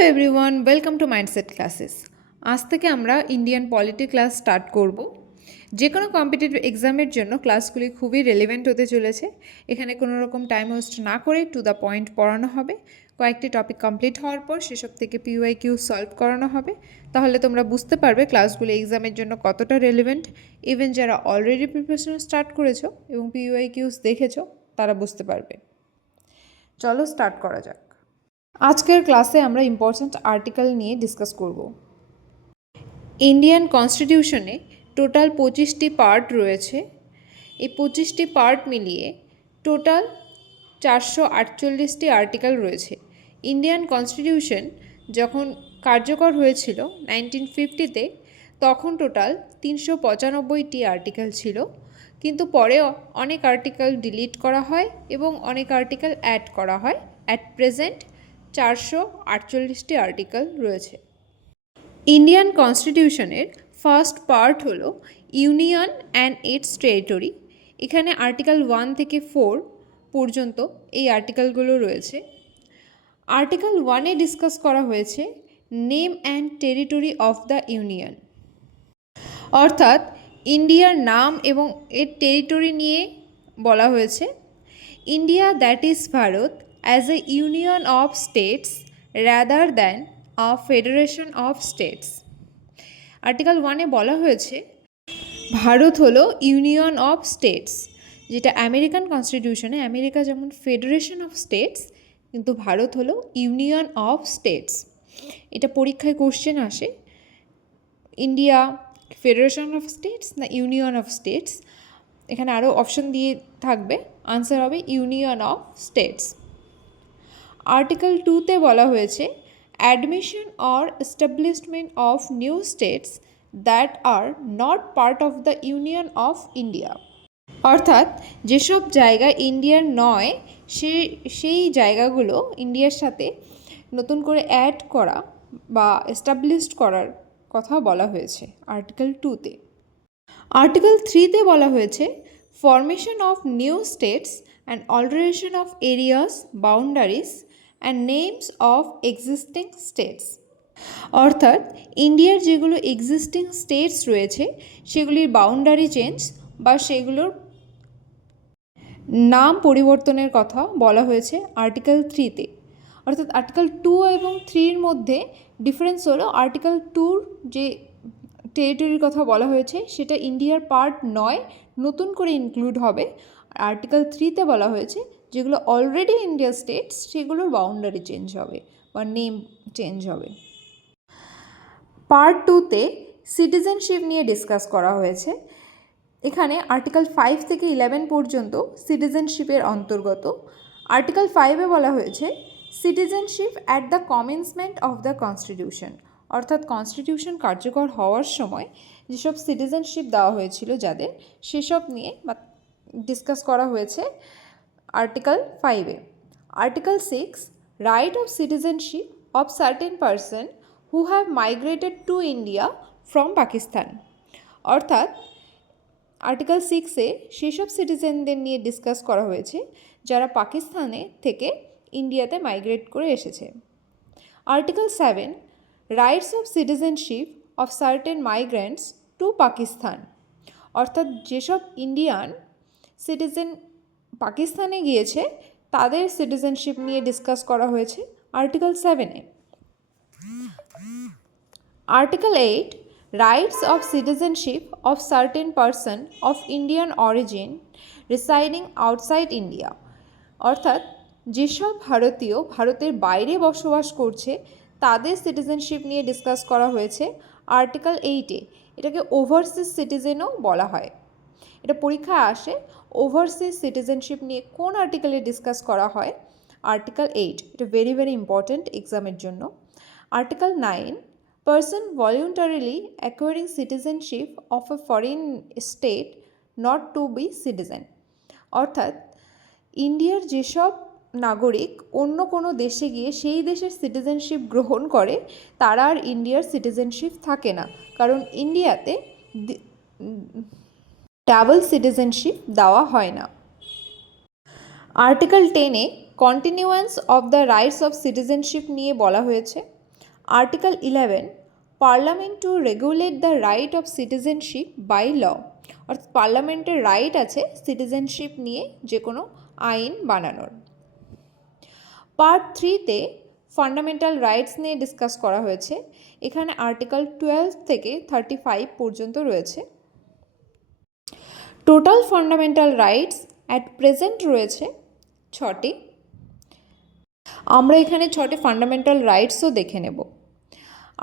Hello everyone, welcome to mindset classes. আজ থেকে আমরা ইন্ডিয়ান পলিটি ক্লাস স্টার্ট করব। যে কোনো কম্পিটিটিভ এক্সামের জন্য ক্লাসগুলি খুবই রেলেভেন্ট হতে চলেছে। এখানে কোনো রকম টাইম ওয়েস্ট না করে টু দ্য পয়েন্ট পড়ানো হবে। কয়েকটি টপিক কমপ্লিট হওয়ার পর সেসব থেকে PYQ সলভ করানো হবে। তাহলে তোমরা বুঝতে পারবে ক্লাসগুলি এক্সামের জন্য কতটা রেলেভেন্ট। ইভেন যারা অলরেডি প্রিপারেশন স্টার্ট করেছো এবং PYQs দেখেছো তারা বুঝতে পারবে। চলো স্টার্ট করা যাক। আজকের ক্লাসে আমরা ইম্পর্ট্যান্ট আর্টিকেল নিয়ে ডিসকাস করব। ইন্ডিয়ান কনস্টিটিউশনে টোটাল 25টি পার্ট রয়েছে। এই 25টি পার্ট মিলিয়ে টোটাল 448টি আর্টিকেল রয়েছে। ইন্ডিয়ান কনস্টিটিউশন যখন কার্যকর হয়েছিল 1950-তে, তখন টোটাল 395টি আর্টিকেল ছিল, কিন্তু পরে অনেক আর্টিকেল ডিলিট করা হয় এবং অনেক আর্টিকেল অ্যাড করা হয়। অ্যাট প্রেজেন্ট 448টি আর্টিকেল রয়েছে। ইন্ডিয়ান কনস্টিটিউশনের ফার্স্ট পার্ট হলো ইউনিয়ন অ্যান্ড ইটস টেরিটরি। এখানে আর্টিকেল 1 থেকে 4 পর্যন্ত এই আর্টিকেলগুলো রয়েছে। আর্টিকেল 1-এ ডিসকাস করা হয়েছে name and territory of the union, অর্থাৎ ইন্ডিয়ার নাম এবং এর টেরিটরি নিয়ে বলা হয়েছে। India, that is Bharat, as a union of states rather than a federation of states। Article 1-এ বলা হয়েছে ভারত হলো ইউনিয়ন অফ স্টেটস, যেটা আমেরিকান কনস্টিটিউশনে আমেরিকা যেমন ফেডারেশন অফ স্টেটস, কিন্তু ভারত হলো ইউনিয়ন অফ স্টেটস। এটা পরীক্ষায় কোশ্চেন আসে, ইন্ডিয়া ফেডারেশন অফ স্টেটস না ইউনিয়ন অফ স্টেটস। এখানে আরও অপশন দিয়ে থাকবে, আনসার হবে ইউনিয়ন অফ স্টেটস। আর্টিকেল 2-তে বলা হয়েছে admission or establishment of new states that are not part of the union of India, অর্থাৎ যেসব জায়গা ইন্ডিয়ার নয় সেই জায়গাগুলো ইন্ডিয়ার সাথে নতুন করে অ্যাড করা বা এস্টাবলিশড করার কথা বলা হয়েছে আর্টিকেল 2-তে। আর্টিকেল 3-তে বলা হয়েছে formation of new states and alteration of areas, boundaries and names of existing states, অর্থাৎ ইন্ডিয়ার যেগুলো এক্সিস্টিং স্টেটস রয়েছে সেগুলির বাউন্ডারি চেঞ্জ বা সেগুলোর নাম পরিবর্তনের কথা বলা হয়েছে আর্টিকেল 3-তে। অর্থাৎ আর্টিকেল 2 এবং 3-এর মধ্যে ডিফারেন্স হলো আর্টিকেল 2-র যে টেরিটরির কথা বলা হয়েছে সেটা ইন্ডিয়ার পার্ট নয়, নতুন করে ইনক্লুড হবে। আর্টিকেল 3-তে বলা হয়েছে যেগুলো অলরেডি ইন্ডিয়ার স্টেটস সেগুলোর বাউন্ডারি চেঞ্জ হবে বা নেম চেঞ্জ হবে। পার্ট 2-তে সিটিজেনশিপ নিয়ে ডিসকাস করা হয়েছে। এখানে আর্টিকেল 5 থেকে 11 পর্যন্ত সিটিজেনশিপের অন্তর্গত। আর্টিকেল 5-এ বলা হয়েছে citizenship at the commencement of the constitution, অর্থাৎ কনস্টিটিউশন কার্যকর হওয়ার সময় যেসব সিটিজেনশিপ দেওয়া হয়েছিল যাদের, সেসব নিয়ে ডিসকাস করা হয়েছে আর্টিকেল 5-এ। Article 6 right of citizenship of certain person who have migrated to India from Pakistan, অর্থাৎ আর্টিকেল 6-এ সেসব সিটিজেনদের নিয়ে ডিসকাস করা হয়েছে যারা পাকিস্তানে থেকে ইন্ডিয়াতে মাইগ্রেট করে এসেছে। Article 7 rights of citizenship of certain migrants to Pakistan, অর্থাৎ যেসব ইন্ডিয়ান সিটিজেন পাকিস্তানে গিয়েছে তাদের সিটিজেনশিপ নিয়ে ডিসকাস করা হয়েছে আর্টিকেল 7-এ। Article 8 rights of citizenship of certain person of Indian origin residing outside India, অর্থাৎ যেসব ভারতীয় ভারতের বাইরে বসবাস করছে তাদের সিটিজেনশিপ নিয়ে ডিসকাস করা হয়েছে আর্টিকেল 8-এ। এটাকে ওভারসিজ সিটিজেনও বলা হয়। এটা পরীক্ষায় আসে, ওভারসিজ সিটিজেনশিপ নিয়ে কোন আর্টিকেলে ডিসকাস করা হয়, আর্টিকেল 8। এটা ভেরি ভেরি ইম্পর্ট্যান্ট এক্সামের জন্য। Article 9 person voluntarily acquiring citizenship of a foreign state not to be citizen, অর্থাৎ ইন্ডিয়ার যেসব নাগরিক অন্য কোনো দেশে গিয়ে সেই দেশের সিটিজেনশিপ গ্রহণ করে তারা আর ইন্ডিয়ার সিটিজেনশিপ থাকে না, কারণ ইন্ডিয়াতে ডাবল সিটিজেনশিপ দেওয়া হয় না। আর্টিকেল 10-এ continuance of the rights of citizenship নিয়ে বলা হয়েছে। Article 11, parliament to regulate the right of citizenship by law, অর্থাৎ পার্লামেন্টের রাইট আছে সিটিজেনশিপ নিয়ে যে কোনো আইন বানানোর। পার্ট 3তে ফান্ডামেন্টাল রাইটস নিয়ে ডিসকাস করা হয়েছে। এখানে আর্টিকেল 12 থেকে 35 পর্যন্ত রয়েছে। Total fundamental rights at present রয়েছে 6টি। আমরা এখানে 6টি ফান্ডামেন্টাল রাইটসও দেখে নেব।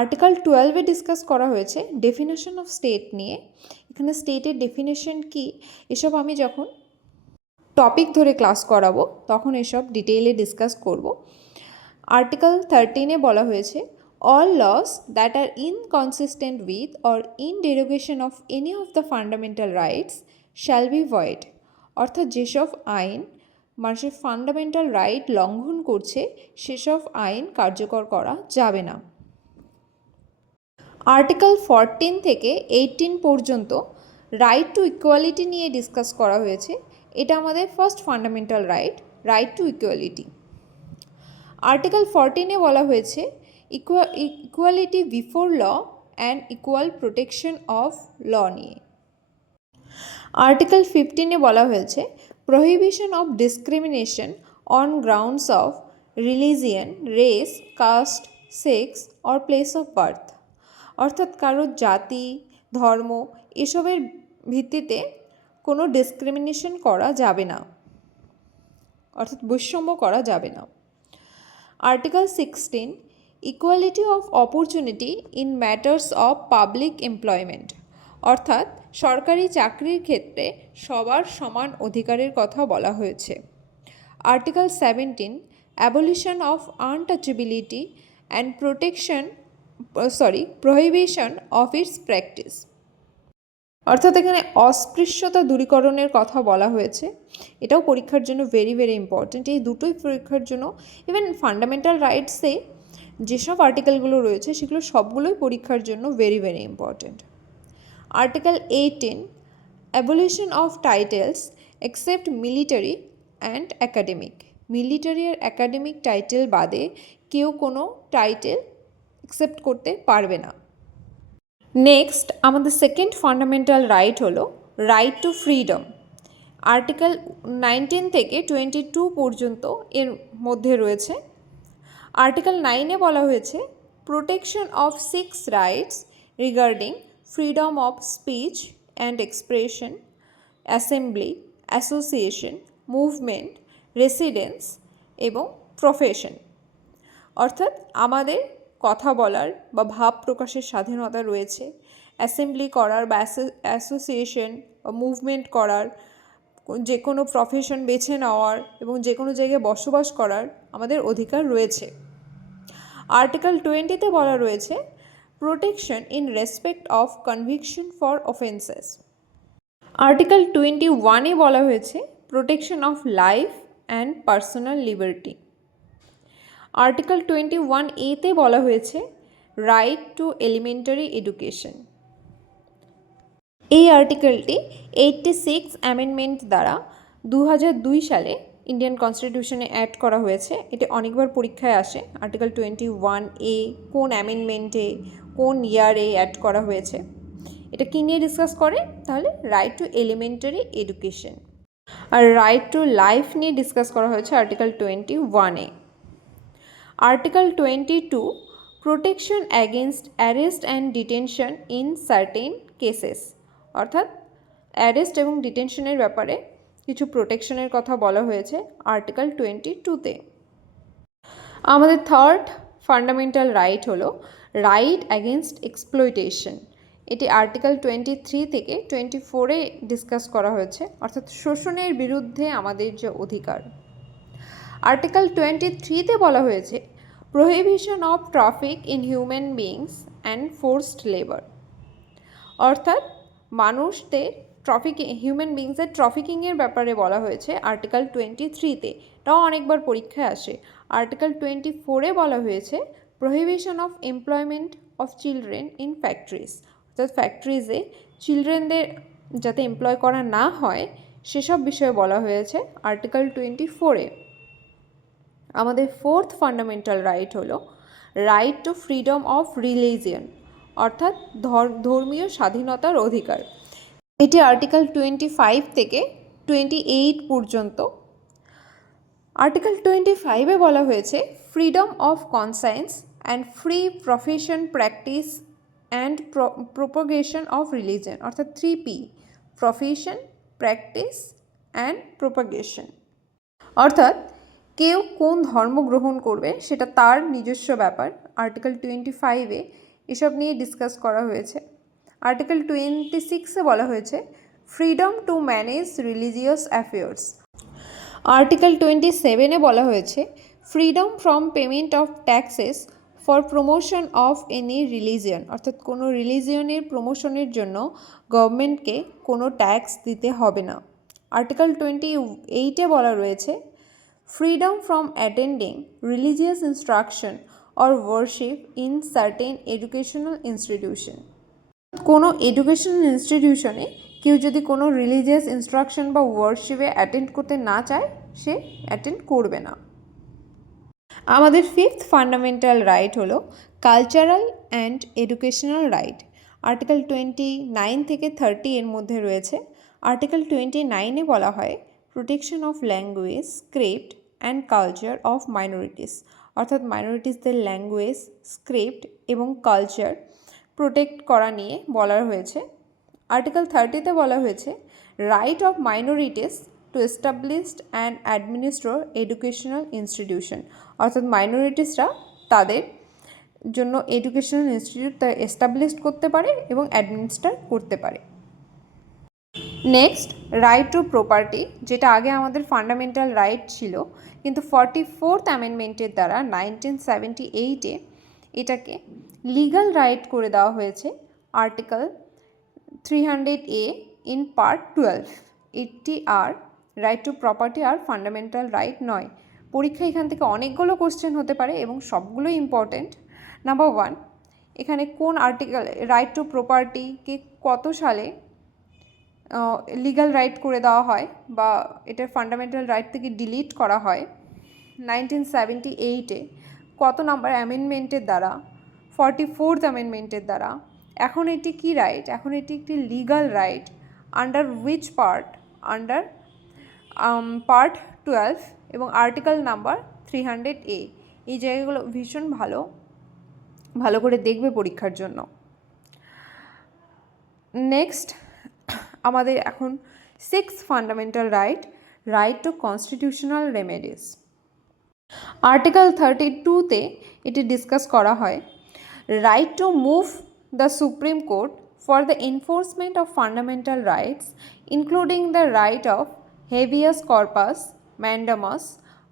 আর্টিকেল 12-এ ডিসকাস করা হয়েছে ডেফিনেশন অফ স্টেট নিয়ে। এখানে স্টেটের ডেফিনেশন কি এসব আমি যখন টপিক ধরে ক্লাস করাবো তখন এসব ডিটেইলে ডিসকাস করব। আর্টিকেল 13-এ বলা হয়েছে all laws that are inconsistent with or in derogation of any of the fundamental rights shall be void, অর্থাৎ যেসব আইন মানুষের ফান্ডামেন্টাল রাইট লঙ্ঘন করছে সেসব আইন কার্যকর করা যাবে না। আর্টিকেল 14 থেকে 18 পর্যন্ত রাইট টু ইকুয়ালিটি নিয়ে ডিসকাস করা হয়েছে। এটা আমাদের first fundamental right, right to equality. Article 14-এ বলা হয়েছে equality before law and equal protection of law নিয়ে। আর্টিকেল 15-এ বলা হয়েছে prohibition of discrimination on grounds of religion, race, caste, sex or place of birth, অর্থাৎ কারোর জাতি, ধর্ম এসবের ভিত্তিতে কোনো ডিসক্রিমিনেশন করা যাবে না, অর্থাৎ বৈষম্য করা যাবে না। Article 16, equality of opportunity in matters of public employment, অর্থাৎ সরকারি চাকরির ক্ষেত্রে সবার সমান অধিকারের কথা বলা হয়েছে। Article 17, abolition of untouchability and prohibition of its practice, অর্থাৎ এখানে অস্পৃশ্যতা দূরীকরণের কথা বলা হয়েছে। এটাও পরীক্ষার জন্য ভেরি ভেরি ইম্পর্ট্যান্ট। এই দুটোই পরীক্ষার জন্য, ইভেন ফান্ডামেন্টাল রাইটসে যেসব আর্টিকেলগুলো রয়েছে সেগুলো সবগুলোই পরীক্ষার জন্য very very important. Article 18, abolition of titles except military and academic, military আর অ্যাকাডেমিক টাইটেল বাদে কেউ কোনো টাইটেল অ্যাকসেপ্ট করতে পারবে না। নেক্সট আমাদের সেকেন্ড ফান্ডামেন্টাল রাইট হলো রাইট টু ফ্রিডম। আর্টিকেল 19 থেকে 22 পর্যন্ত এর মধ্যে রয়েছে। আর্টিকেল 9-এ বলা হয়েছে protection of 6 rights regarding freedom of speech and expression, assembly, association, movement, residence এবং প্রফেশন, অর্থাৎ আমাদের কথা বলার বা ভাব প্রকাশের স্বাধীনতা রয়েছে, অ্যাসেম্বলি করার বা অ্যাসোসিয়েশন বা মুভমেন্ট করার, যে কোনো প্রফেশন বেছে নেওয়ার এবং যে কোনো জায়গায় বসবাস করার আমাদের অধিকার রয়েছে। আর্টিকেল 20-তে বলা রয়েছে protection in respect of conviction for offences. Article 21-এ বলা হয়েছে protection of life and personal liberty. Article 21A-তে বলা হয়েছে রাইট টু এলিমেন্টারি এডুকেশন। এই আর্টিকেলটি 86 অ্যামেন্ডমেন্ট দ্বারা 2002 সালে ইন্ডিয়ান কনস্টিটিউশনে অ্যাড করা হয়েছে। এটি অনেকবার পরীক্ষায় আসে। আর্টিকেল 21A কোন অ্যামেন্ডমেন্টে কোন ইয়ারে অ্যাড করা হয়েছে, এটা কী নিয়ে ডিসকাস করে, তাহলে রাইট টু এলিমেন্টারি এডুকেশন। আর রাইট টু লাইফ নিয়ে ডিসকাস করা হয়েছে আর্টিকেল 21-এ। Article 22, protection against arrest and detention in certain cases, অর্থাৎ অ্যারেস্ট এবং ডিটেনশনের ব্যাপারে কিছু প্রোটেকশনের কথা বলা হয়েছে আর্টিকেল 22-তে। আমাদের থার্ড ফান্ডামেন্টাল রাইট হলো রাইট অ্যাগেনস্ট এক্সপ্লয়টেশন। এটি আর্টিকেল 23 থেকে 24-এ ডিসকাস করা হয়েছে, অর্থাৎ শোষণের বিরুদ্ধে আমাদের যে অধিকার। আর্টিকেল 23-তে বলা হয়েছে prohibition of traffic in human beings and forced labour, অর্থাৎ মানুষদের হিউম্যান বিংসের ট্রাফিকিংয়ের ব্যাপারে বলা হয়েছে আর্টিকেল 23-তে। এটাও অনেকবার পরীক্ষায় আসে। আর্টিকেল 24-এ বলা হয়েছে prohibition of employment of children in factories, অর্থাৎ ফ্যাক্টরিজে চিলড্রেনদের যাতে এমপ্লয় করা না হয় সেসব বিষয়ে বলা হয়েছে আর্টিকেল 24-এ। আমাদের ফোর্থ ফান্ডামেন্টাল রাইট হলো right two freedom of religion অর্থাৎ ধর্মীয় স্বাধীনতার অধিকার। এটি আর্টিকেল 25 থেকে 28 পর্যন্ত। আর্টিকেল 25-এ বলা হয়েছে freedom of conscience and free profession practice and propagation of religion অর্থাৎ 3P, profession, practice and propagation. অর্থাৎ কেউ কোন ধর্ম গ্রহণ করবে সেটা তার নিজস্ব ব্যাপার। আর্টিকেল 25-এ এসব নিয়ে ডিসকাস করা হয়েছে। আর্টিকেল 26-এ বলা হয়েছে freedom to manage religious affairs. Article 27-এ বলা হয়েছে freedom from payment of taxes for promotion of any religion অর্থাৎ কোনো রিলিজিয়নের প্রমোশনের জন্য গভর্নমেন্টকে কোনো ট্যাক্স দিতে হবে না। আর্টিকেল 28-এ বলা রয়েছে freedom from attending religious instruction or worship in certain educational institution. কোনো এডুকেশনাল ইনস্টিটিউশনে কেউ যদি কোনো রিলিজিয়াস ইনস্ট্রাকশন বা ওয়ার্শিপে অ্যাটেন্ড করতে না চায় সে অ্যাটেন্ড করবে না। আমাদের 5th ফান্ডামেন্টাল রাইট হলো cultural and educational right. Article 29 থেকে 30 এর মধ্যে রয়েছে। আর্টিকেল 29-এ বলা হয় protection of language, script and culture of minorities অর্থাৎ মাইনরিটিসদের ল্যাঙ্গুয়েজ, স্ক্রিপ্ট এবং কালচার প্রোটেক্ট করা নিয়ে বলা হয়েছে। আর্টিকেল 30-তে বলা হয়েছে right of minorities to establish and administrate educational institution অর্থাৎ মাইনরিটিসরা তাদের জন্য এডুকেশনাল ইনস্টিটিউট এস্টাবলিশ করতে পারে এবং অ্যাডমিনিস্ট্রেট করতে পারে। নেক্সট রাইট টু প্রপার্টি, যেটা আগে আমাদের ফান্ডামেন্টাল রাইট ছিল, কিন্তু 44th অ্যামেন্ডমেন্টের দ্বারা 1978-এ এটাকে লিগাল রাইট করে দেওয়া হয়েছে। আর্টিকেল 300A ইন পার্ট 12। এটি আর রাইট টু প্রপার্টি আর ফান্ডামেন্টাল রাইট নয়। পরীক্ষা এখান থেকে অনেকগুলো কোশ্চেন হতে পারে এবং সবগুলোই ইম্পর্টেন্ট। নাম্বার 1, এখানে কোন আর্টিকেল রাইট টু প্রপার্টিকে কত সালে লিগাল রাইট করে দেওয়া হয় বা এটার ফান্ডামেন্টাল রাইট থেকে ডিলিট করা হয়? 1978-এ কত নাম্বার অ্যামেন্ডমেন্টের দ্বারা? 44th অ্যামেন্ডমেন্টের দ্বারা। এখন এটি কি রাইট? এখন এটি একটি legal right. Under which part? Under part 12 এবং আর্টিকেল নাম্বার 300A। এই জায়গাগুলো ভীষণ ভালো করে দেখবে পরীক্ষার জন্য। নেক্সট আমাদের এখন 6th fundamental right to constitutional remedies. Article 32-তে এটি ডিসকাস করা হয় right to move the Supreme Court for the enforcement of fundamental rights including the right of habeas corpus, mandamus,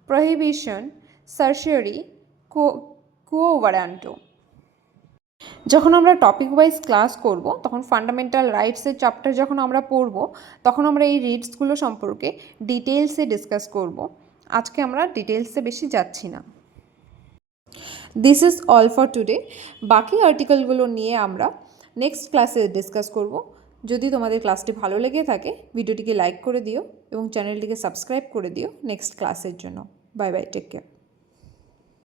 prohibition, certiorari, quo warranto। যখন আমরা topic wise class করব তখন fundamental রাইটসের chapter যখন আমরা পড়ব তখন আমরা এই রিটসগুলো সম্পর্কে ডিটেলসে ডিসকাস করব। আজকে আমরা ডিটেলসে বেশি যাচ্ছি না। This is all for today. বাকি আর্টিকেলগুলো নিয়ে আমরা নেক্সট ক্লাসে ডিসকাস করব। যদি তোমাদের ক্লাসটি ভালো লেগে থাকে ভিডিওটিকে লাইক করে দিও এবং চ্যানেলটিকে সাবস্ক্রাইব করে দিও নেক্সট ক্লাসের জন্য। Bye bye, take care.